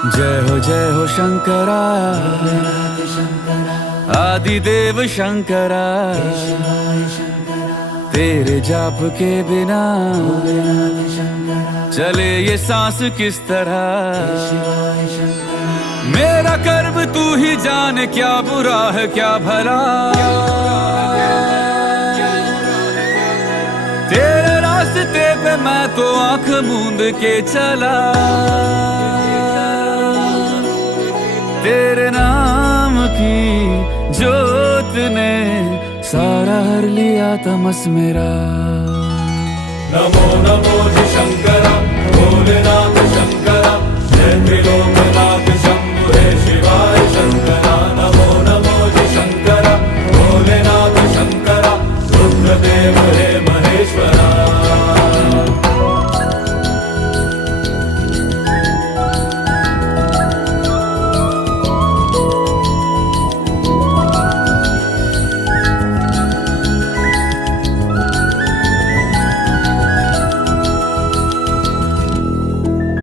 जय हो शंकरा, आदिदेव शंकरा। तेरे जाप के बिना चले ये सांस किस तरह। मेरा कर्म तू ही जान, क्या बुरा है क्या भला। तेरे रास्ते पे मैं तो आंख मूंद के चला। तेरे नाम की जोत ने सारा हर लिया तमस मेरा। नमो नमो जी शंकरा, भोलेनाथ